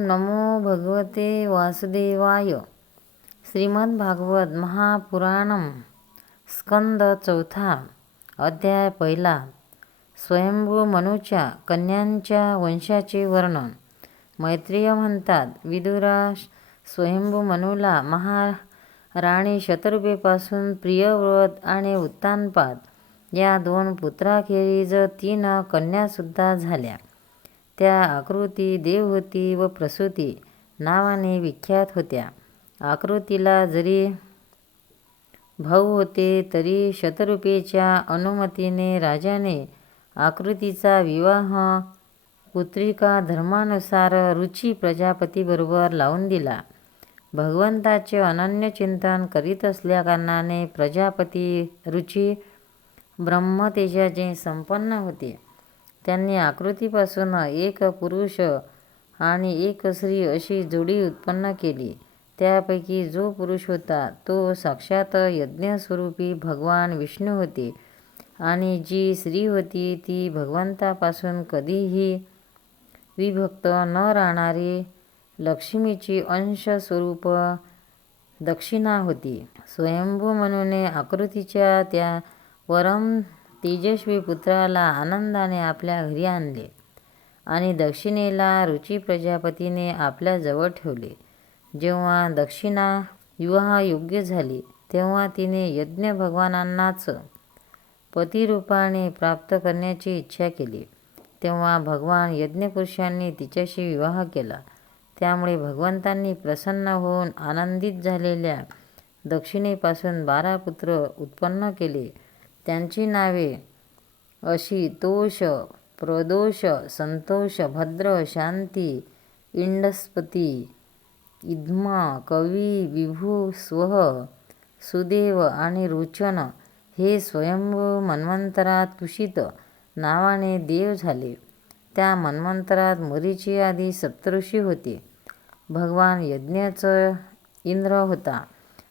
नमो भगवते वासुदेवाय। श्रीमद्भागवत महापुराणम स्कंद चौथा अध्याय पहिला स्वयंभू मनूच्या कन्यांच्या वंशाचे वर्णन. मैत्रीय म्हणतात विदुरा स्वयंभू मनूला महाराणी शतरूपेपासून प्रियव्रत आणि उत्तानपाद. या दोन पुत्राखेरीज तीन कन्यासुद्धा झाल्या. त्या आकृती देवहूती व प्रसूती नावाने विख्यात होत्या. आकृतीला जरी भाऊ होते तरी शतरूपेच्या अनुमतीने राजाने आकृतीचा विवाह पुत्रिका धर्मानुसार रुची प्रजापतीबरोबर लावून दिला. भगवंताचे अनन्य चिंतन करीत असल्याकारणाने प्रजापती रुची ब्रह्मतेजाचे संपन्न होते. त्यांनी आकृतीपासून एक पुरुष आणि एक स्त्री अशी जोडी उत्पन्न केली. त्यापैकी जो पुरुष होता तो साक्षात यज्ञस्वरूपी भगवान विष्णू होते आणि जी स्त्री होती ती भगवंतापासून कधीही विभक्त न राहणारी लक्ष्मीची अंशस्वरूप दक्षिणा होती. स्वयंभू म्हणून आकृतीच्या त्या वरम तेजस्वी पुत्राला आनंदाने आपल्या घरी आणले आणि दक्षिणेला रुची प्रजापतीने आपल्या जवळ ठेवले. जेव्हा दक्षिणा विवाहयोग्य झाली तेव्हा तिने यज्ञ भगवानांनाच पतिरूपाने प्राप्त करण्याची इच्छा केली. तेव्हा भगवान यज्ञपुरुषांनी तिच्याशी विवाह केला. त्यामुळे भगवंतांनी प्रसन्न होऊन आनंदित झालेल्या दक्षिणेपासून बारा पुत्र उत्पन्न केले. त्यांची नावे. अशी तोष प्रदोष संतोष भद्र शांती इंडस्पती इद्मा कवी विभू स्वह सुदेव आणि रुचन हे स्वयंभू मन्वंतरात कुशित नावाने देव झाले. त्या मन्वंतरात मुरीची आधी सप्तऋषी होते. भगवान यज्ञच इंद्र होता.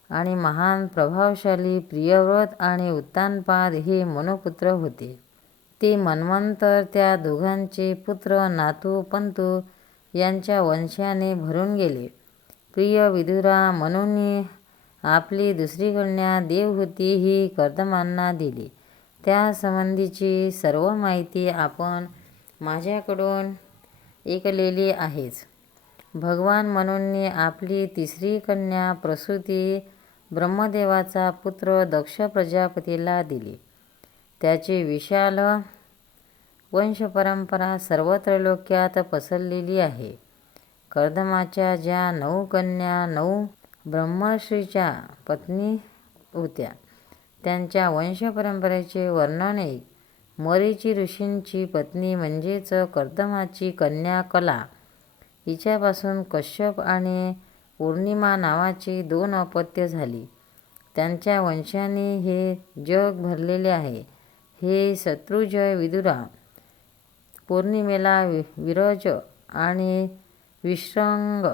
आणि महान प्रभावशाली प्रियव्रत आणि उत्तानपाद हे मनुपुत्र होते. ते मन्वंतर त्या दोघांचे पुत्र नातू पंतू यांच्या वंशाने भरून गेले. प्रिय विदुरा मनूंनी आपली दुसरी कन्या देवहूती ही कर्दमांना दिली. त्या संबंधीची सर्व माहिती आपण माझ्याकडून ऐकलेली आहेच. भगवान मनूंनी आपली तिसरी कन्या प्रसूती ब्रह्मदेवाचा पुत्र दक्ष प्रजापतीला दिली. त्याची विशाल वंशपरंपरा सर्व त्रैलोक्यात पसरलेली आहे. कर्दमाच्या ज्या नऊ कन्या नऊ ब्रह्मश्रीच्या पत्नी होत्या त्यांच्या वंशपरंपरेचे वर्णन एक मरीची ऋषींची पत्नी म्हणजेच कर्दमाची कन्या कला हिच्यापासून कश्यप आणि पौर्णिमा नावाची दोन अपत्य झाली. त्यांच्या वंशाने हे जग भरलेले आहे. हे शत्रुजय विदुरा पौर्णिमेला विरज आणि विश्रंग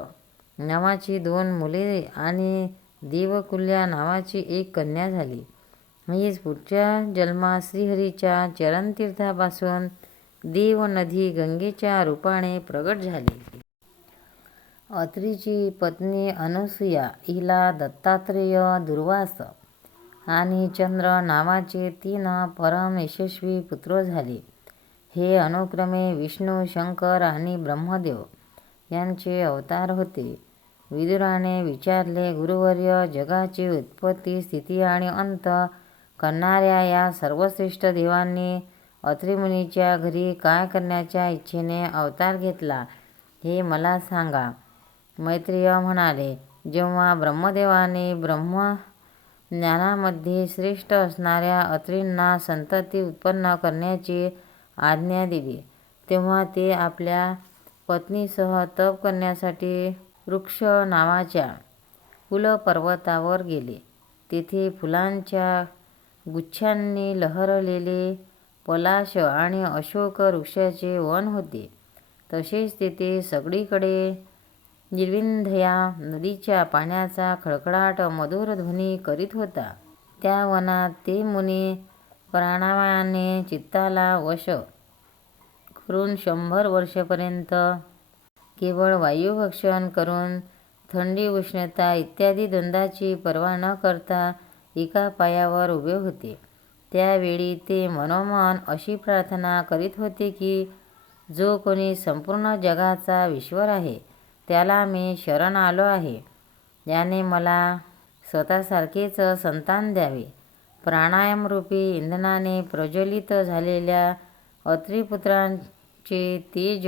नावाची दोन मुले आणि देवकुल्या नावाची एक कन्या झाली. हीच पुढच्या जन्मात श्रीहरीच्या चरणतीर्थापासून देवनदी गंगेच्या रूपाने प्रगट झाली. अत्रीची पत्नी अनसुया हिला दत्तात्रेय दुर्वास आणि चंद्र नावाचे तीन परम यशस्वी पुत्र झाले. हे अनुक्रमे विष्णू शंकर आणि ब्रह्मदेव यांचे अवतार होते. विदुराने विचारले गुरुवर्य जगाची उत्पत्ती स्थिती आणि अंत करणाऱ्या या सर्वश्रेष्ठ देवांनी अत्रिमुनीच्या घरी काय करण्याच्या इच्छेने अवतार घेतला हे मला सांगा. मैत्रेय म्हणाले जेव्हा ब्रह्मदेवाने ब्रह्मज्ञानामध्ये श्रेष्ठ असणाऱ्या अत्रींना संतती उत्पन्न करण्याची आज्ञा दिली तेव्हा ते आपल्या पत्नीसह तप करण्यासाठी वृक्ष नावाच्या कुलपर्वतावर गेले. तेथे फुलांच्या गुच्छांनी लहरलेले पलाश आणि अशोक वृक्षाचे वन होते. तसेच तेथे सगळीकडे निर्विंध्यया नदीच्या पाण्याचा खळखळाट मधुर ध्वनी करीत होता. त्या वनात ते मुनी प्राणायामाने चित्ताला वश करून शंभर वर्षांपर्यंत केवळ वायुभक्षण करून थंडी उष्णता इत्यादी द्वंद्वाची पर्वा न करता एका पायावर उभे होते. त्यावेळी ते मनोमन अशी प्रार्थना करीत होते की जो कोणी संपूर्ण जगाचा ईश्वर आहे त्याला मी शरण आलो आहे. याने मला स्वतःसारखेच संतान द्यावे. प्राणायामरूपी इंधनाने प्रज्वलित झालेल्या अत्रिपुत्रांचे तेज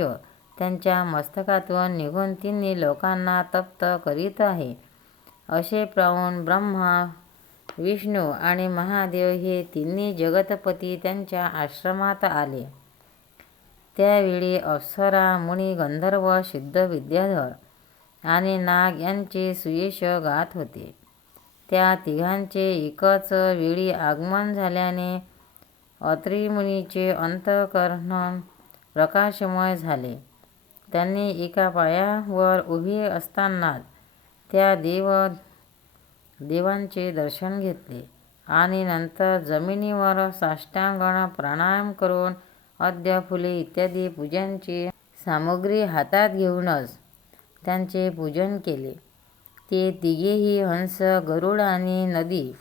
त्यांच्या मस्तकातून निघून तिन्ही लोकांना तप्त करीत आहे. असे पाहून ब्रह्मा विष्णू आणि महादेव हे तिन्ही जगतपती त्यांच्या आश्रमात आले. त्यावेळी अप्सरा मुनी गंधर्व सिद्ध विद्याधर आणि नाग यांचे सुयश गात होते. त्या तिघांचे एकच वेळी आगमन झाल्याने अत्रिमुनीचे अंतकरण प्रकाशमय झाले. त्यांनी एका पायावर उभे असतानाच त्या देव देवांचे दर्शन घेतले आणि नंतर जमिनीवर साष्टांगण प्राणायाम करून अद्य फुले इत्यादी पूजांची सामग्री हातात घेऊनच त्यांचे पूजन केले. ते तिघेही हंस गरुड आणि नदी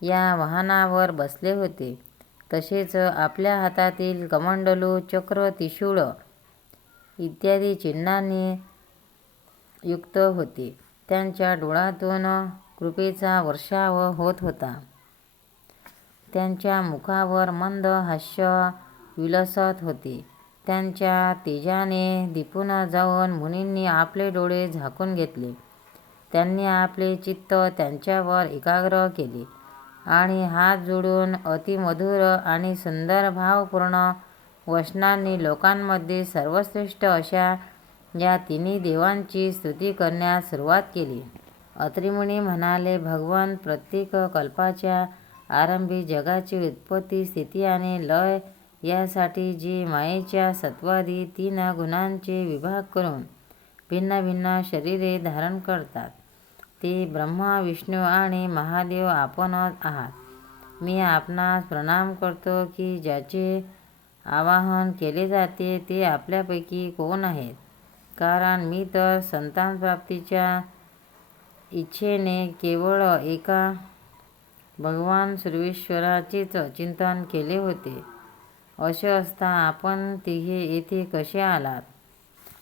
या वाहनावर बसले होते. तसेच आपल्या हातातील कमंडलू चक्र त्रिशूळ इत्यादी चिन्हांनी युक्त होते. त्यांच्या डोळ्यातून कृपेचा वर्षाव होत होता. त्यांच्या मुखावर मंद हास्य विलसत होते. त्यांच्या तेजाने दिपून जाऊन मुनींनी आपले डोळे झाकून घेतले. त्यांनी आपले चित्त त्यांच्यावर एकाग्र केले आणि हात जोडून अतिमधुर आणि सुंदर भावपूर्ण वचनांनी लोकांमध्ये सर्वश्रेष्ठ अशा या तिन्ही देवांची स्तुती करण्यास सुरुवात केली. अत्रिमुनी म्हणाले भगवान प्रत्येक कल्पाच्या आरंभी जगाची उत्पत्ती स्थिती आणि लय यासाठी जे मायेच्या सत्वादी तीन गुणांचे विभाग करून भिन्न भिन्न शरीरे धारण करतात. ते ब्रह्मा विष्णू आणि महादेव आपणच आहात. मी आपणास प्रणाम करतो की ज्याचे आवाहन केले जाते ते आपल्यापैकी कोण आहेत? कारण मी तर संतानप्राप्तीच्या इच्छेने केवळ एका भगवान सर्वेश्वराचेच चिंतन केले होते. असे असता आपण तिघे येथे कसे आलात?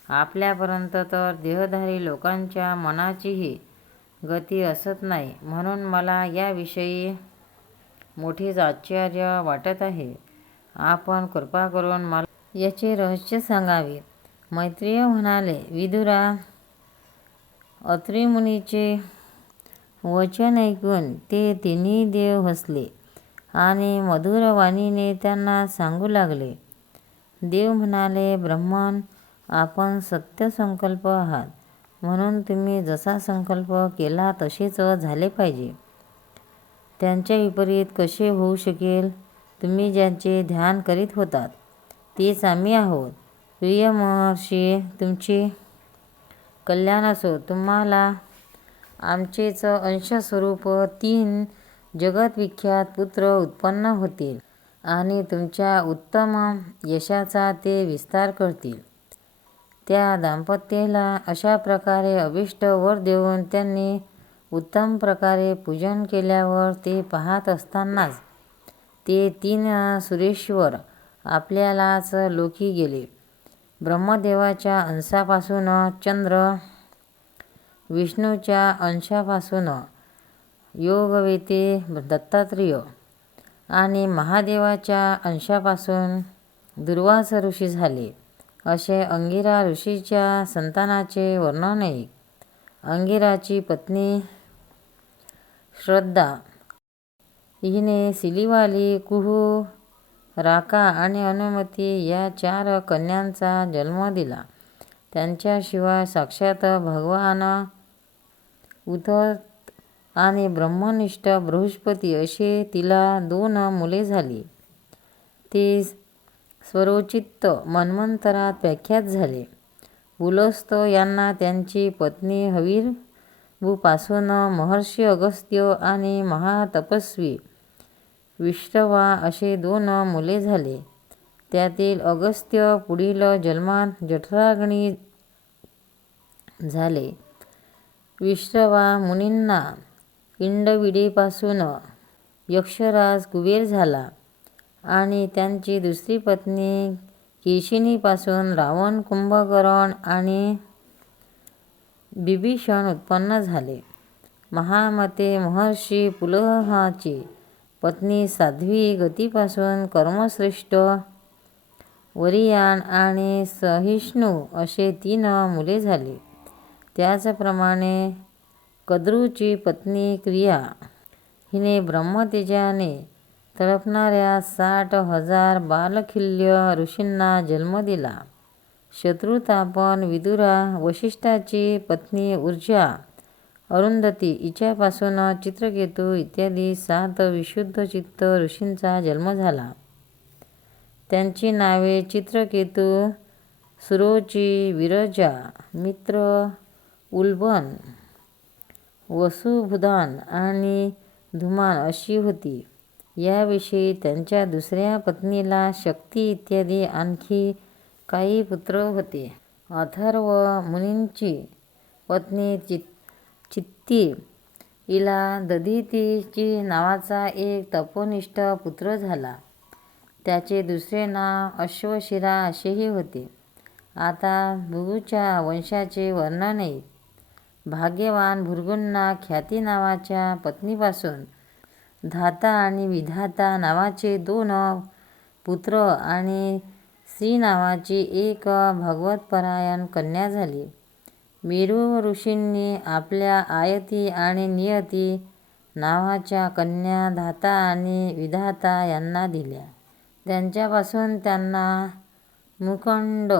आपल्यापर्यंत तर देहधारी लोकांच्या मनाचीही गती असत नाही. म्हणून मला याविषयी मोठेच आश्चर्य वाटत आहे. आपण कृपा करून मला याचे रहस्य सांगावे. मैत्रेय म्हणाले विदुरा अत्रिमुनीचे वचन ऐकून ते तिन्ही देव हसले. आणि मधुर वाणीने त्यांना सांगू लागले. देव म्हणाले ब्रह्मन आपण सत्यसंकल्प आहात. म्हणून तुम्ही जसा संकल्प केला तसेच झाले पाहिजे. त्यांच्या विपरीत कसे होऊ शकेल? तुम्ही ज्यांचे ध्यान करीत होतात तेच आम्ही आहोत. प्रिय महर्षी तुमचे कल्याण असो. तुम्हाला आमचेच अंशस्वरूप तीन जगतविख्यात पुत्र उत्पन्न होतील आणि तुमच्या उत्तम यशाचा ते विस्तार करतील. त्या दाम्पत्याला अशा प्रकारे अभिष्ट वर देऊन त्यांनी उत्तम प्रकारे पूजन केल्यावर ते पाहत असतानाच ते तीन सुरेश्वर आपल्यालाच लोकी गेले. ब्रह्मदेवाच्या अंशापासून चंद्र विष्णूच्या अंशापासून योगवेते दत्तात्रेय. आणि महादेवाच्या अंशापासून दुर्वास ऋषी झाले. असे अंगिरा ऋषीच्या संतानाचे वर्णन आहे अंगिराची पत्नी श्रद्धा. हिने सिलिवाली कुहू राका आणि अनुमती या चार कन्यांचा जन्म दिला. त्यांच्याशिवाय साक्षात भगवान उतर आणि ब्रह्मनिष्ठ बृहस्पती असे तिला दोन मुले झाली. ते स्वरोचित्त मन्वंतरात व्याख्यात झाले. पुलस्त यांना त्यांची पत्नी हविर्भूपासून महर्षी अगस्त्य आणि महातपस्वी विश्रवा असे दोन मुले झाले. त्यातील अगस्त्य पुढील जन्मात जठराग्नी झाले. विश्रवा मुनींना किंडविडेपासून यक्षराज कुबेर झाला आणि त्यांची दुसरी पत्नी केशिनीपासून रावण, कुंभकर्ण आणि बिभीषण उत्पन्न झाले. महामते महर्षी पुलहाची पत्नी साध्वी गतीपासून कर्मश्रेष्ठ, वरियान आणि सहिष्णू असे तीन मुले झाली. त्याचप्रमाणे कद्रूची पत्नी क्रिया हिने ब्रह्मतेजाने तळपणाऱ्या साठ हजार बालखिल्य ऋषींना जन्म दिला. शत्रुतापन, विदुरा, वशिष्ठाची पत्नी ऊर्जा, अरुंधती हिच्यापासून चित्रकेतू इत्यादी सात विशुद्धचित्त ऋषींचा जन्म झाला. त्यांची नावे चित्रकेतू, सुरोची, विरजा, मित्र, उल्बन, वसुभुदान आणि धुमाल अशी होती. याविषयी त्यांच्या दुसऱ्या पत्नीला शक्ती इत्यादी आणखी काही पुत्र होते. अथर्व मुनींची पत्नी चित्ती हिला दधितीची नावाचा एक तपोनिष्ठ पुत्र झाला. त्याचे दुसरे नाव अश्वशिरा असेही होते. आता भृगूच्या वंशाचे वर्णन आहे भाग्यवान भृगूंना ख्याती नावाच्या पत्नीपासून धाता आणि विधाता नावाचे दोन पुत्र आणि श्री नावाची एक भगवतपरायण कन्या झाली. मेरू ऋषींनी आपल्या आयती आणि नियती नावाच्या कन्या धाता आणि विधाता यांना दिल्या. त्यांच्यापासून त्यांना मुकंड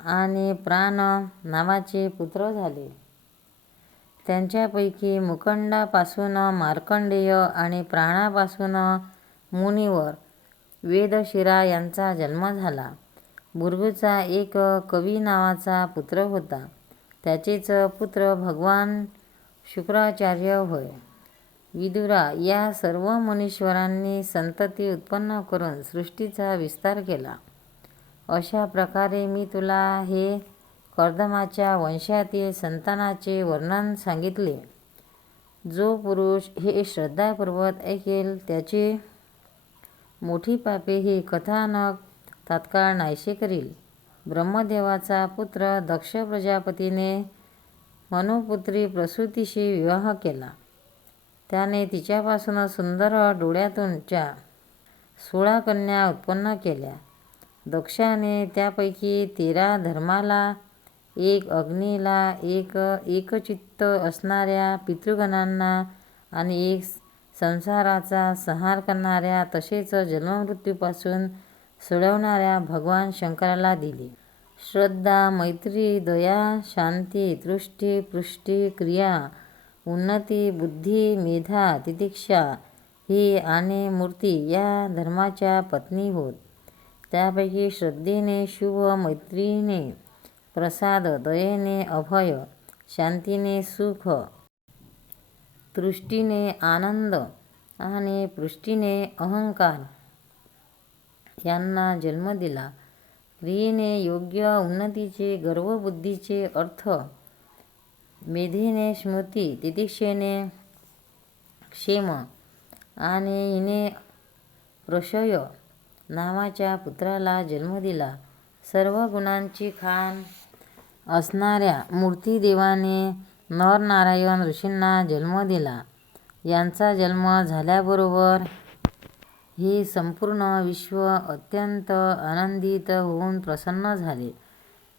आणि प्राण नावाचे पुत्र झाले. त्यांच्यापैकी मुकंडापासून मार्कंडेय आणि प्राणापासून मुनिवर, वेदशिरा यांचा जन्म झाला. भृगूचा एक कवी नावाचा पुत्र होता. त्याचेच पुत्र भगवान शुक्राचार्य होय. विदुरा या सर्व मुनीश्वरांनी संतती उत्पन्न करून सृष्टीचा विस्तार केला. अशा प्रकारे मी तुला हे कर्दमाच्या वंशातील संतानाचे वर्णन सांगितले. जो पुरुष हे श्रद्धापूर्वक ऐकेल त्याची मोठी पापे ही कथानक तात्काळ नाहीशे करील. ब्रह्मदेवाचा पुत्र दक्ष प्रजापतीने मनुपुत्री प्रसूतीशी विवाह केला. त्याने तिच्यापासून सुंदर डोळ्यातूनच्या सोळा कन्या उत्पन्न केल्या. दक्षाने त्यापैकी तेरा धर्माला, एक अग्नीला, एक एकचित्त असणाऱ्या पितृगणांना आणि एक संसाराचा संहार करणाऱ्या तसेच जन्ममृत्यूपासून सोडवणाऱ्या भगवान शंकराला दिली. श्रद्धा, मैत्री, दया, शांती, तृष्टी पृष्टी क्रिया, उन्नती, बुद्धी, मेधा, तितिक्षा ही आणि मूर्ती या धर्माच्या पत्नी होत. त्यापैकी श्रद्धेने शुभ, मैत्रीने प्रसाद, दयेने अभय, शांतीने सुख, तृष्टीने आनंद आणि पृष्टीने अहंकार यांना जन्म दिला. क्रियेने योग्य उन्नतीचे गर्वबुद्धीचे अर्थ, मेधेने स्मृती, तितिक्षेने क्षेम आणि हिने प्रशय नावाच्या पुत्राला जन्म दिला. सर्व गुणांची खाण असणाऱ्या मूर्तिदेवाने नरनारायण ऋषींना जन्म दिला. यांचा जन्म झाल्याबरोबर हे संपूर्ण विश्व अत्यंत आनंदित होऊन प्रसन्न झाले.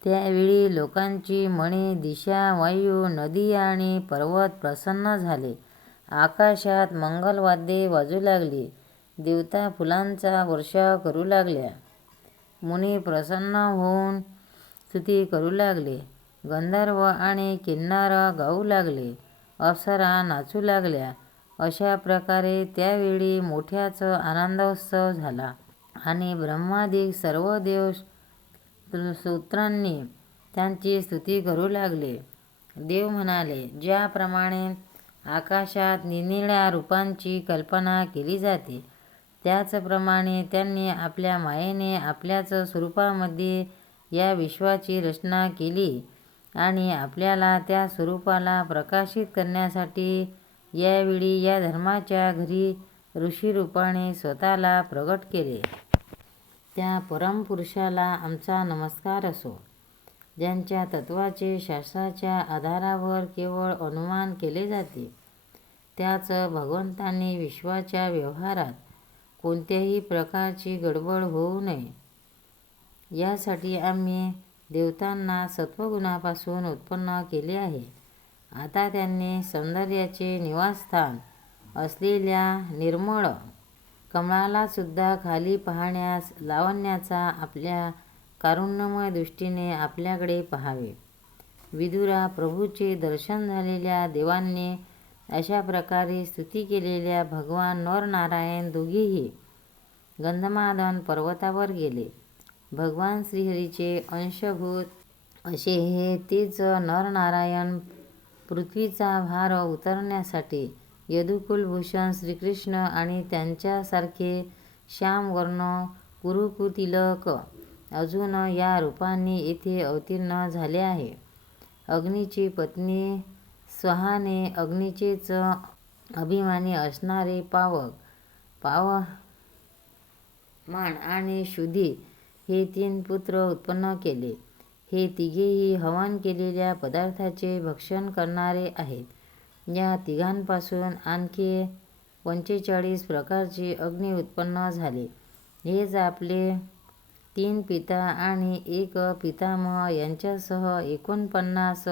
त्यावेळी लोकांची मने, दिशा, वायू, नदी आणि पर्वत प्रसन्न झाले. आकाशात मंगलवाद्ये वाजू लागली. देवता फुलांचा वर्षाव करू लागल्या. मुनी प्रसन्न होऊन स्तुती करू लागले. गंधर्व आणि किन्नारं गाऊ लागले. अप्सरा नाचू लागल्या. अशा प्रकारे त्यावेळी मोठ्याच आनंदोत्सव झाला. आणि ब्रह्मादी सर्व देव सूत्रांनी त्यांची स्तुती करू लागले. देव म्हणाले, ज्याप्रमाणे आकाशात निनिळ्या रूपांची कल्पना केली जाते, त्याचप्रमाणे त्यांनी आपल्या मायेने आपल्याच स्वरूपामध्ये या विश्वाची रचना केली. आणि आपल्याला त्या स्वरूपाला प्रकाशित करण्यासाठी यावेळी या धर्माच्या घरी ऋषीरूपाने स्वतःला प्रगट केले. त्या परमपुरुषाला आमचा नमस्कार असो, ज्यांच्या तत्वाचे शास्त्राच्या आधारावर केवळ अनुमान केले जाते. त्याच भगवंतांनी विश्वाच्या व्यवहारात कोणत्याही प्रकारची गडबड होऊ नये, यासाठी आम्ही देवतांना सत्वगुणापासून उत्पन्न केले आहे. आता त्यांनी सौंदर्याचे निवासस्थान असलेल्या निर्मळ कमळालासुद्धा खाली पाहण्यास लावण्याचा आपल्या कारुण्यमय दृष्टीने आपल्याकडे पाहावे. विदुरा, प्रभूचे दर्शन झालेल्या देवांनी अशा प्रकारे स्तुती केलेल्या भगवान नरनारायण दोघेही गंधमादन पर्वतावर गेले. भगवान श्रीहरीचे अंशभूत असे हे तेच नरनारायण पृथ्वीचा भार उतरण्यासाठी यदुकुलभूषण श्रीकृष्ण आणि त्यांच्यासारखे श्यामवर्ण कुरुकुतिलक अजून या रूपांनी येथे अवतीर्ण झाले आहे. अग्नीची पत्नी स्वहाने अग्नीचेच अभिमानी असणारे पावक, पाव मान आणि शुद्धी हे तीन पुत्र उत्पन्न केले. हे तिघेही हवन केलेल्या पदार्थाचे भक्षण करणारे आहेत. या तिघांपासून आणखी पंचेचाळीस प्रकारचे अग्नी उत्पन्न झाले. हेच आपले तीन पिता आणि एक पितामह यांच्यासह एकोणपन्नास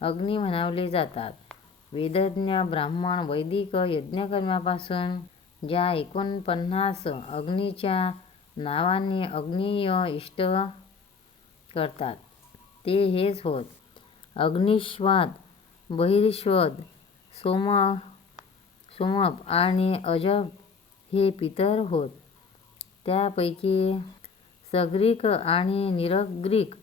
अग्नी म्हणावले जातात. वेदज्ञ ब्राह्मण वैदिक यज्ञकर्मापासून ज्या एकोणपन्नास अग्नीच्या नावाने अग्नेय इष्ट करतात, ते हेच होत. अग्निश्वाद, बहिर्श्वद, सोमप आणि अजब हे पितर होत. त्यापैकी सग्रीक आणि निरग्रीक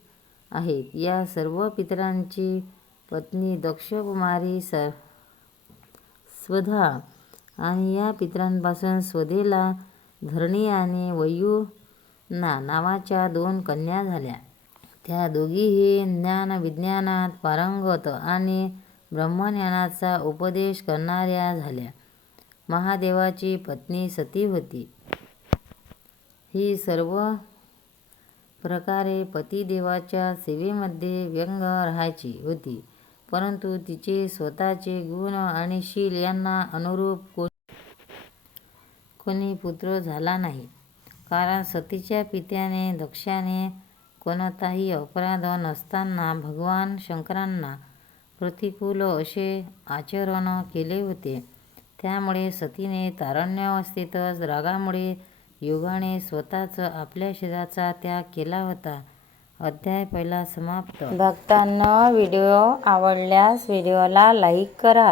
आहेत. या सर्व पितरांची पत्नी दक्षकुमारी स्वधा आणि या पितरांपासून स्वधेला धरणी आणि वयूना नावाच्या दोन कन्या झाल्या. त्या दोघीही ज्ञानविज्ञानात पारंगत आणि ब्रह्मज्ञानाचा उपदेश करणाऱ्या झाल्या. महादेवाची पत्नी सती होती. ही सर्व प्रकारे पतिदेवाच्या सेवेमध्ये व्यग्र राहायची होती. परंतु तिचे स्वतःचे गुण आणि शील यांना अनुरूप कोणी पुत्र झाला नाही. कारण सतीच्या पित्याने दक्षाने कोणताही अपराध नसताना भगवान शंकरांना प्रतिकूल असे आचरण केले होते. त्यामुळे सतीने तारुण्यावस्थेतच रागामुळे योगाने स्वतःच आपल्या शरीराचा त्याग केला होता. अध्याय पहिला समाप्त. भक्तांना व्हिडिओ आवडल्यास व्हिडिओला लाईक करा,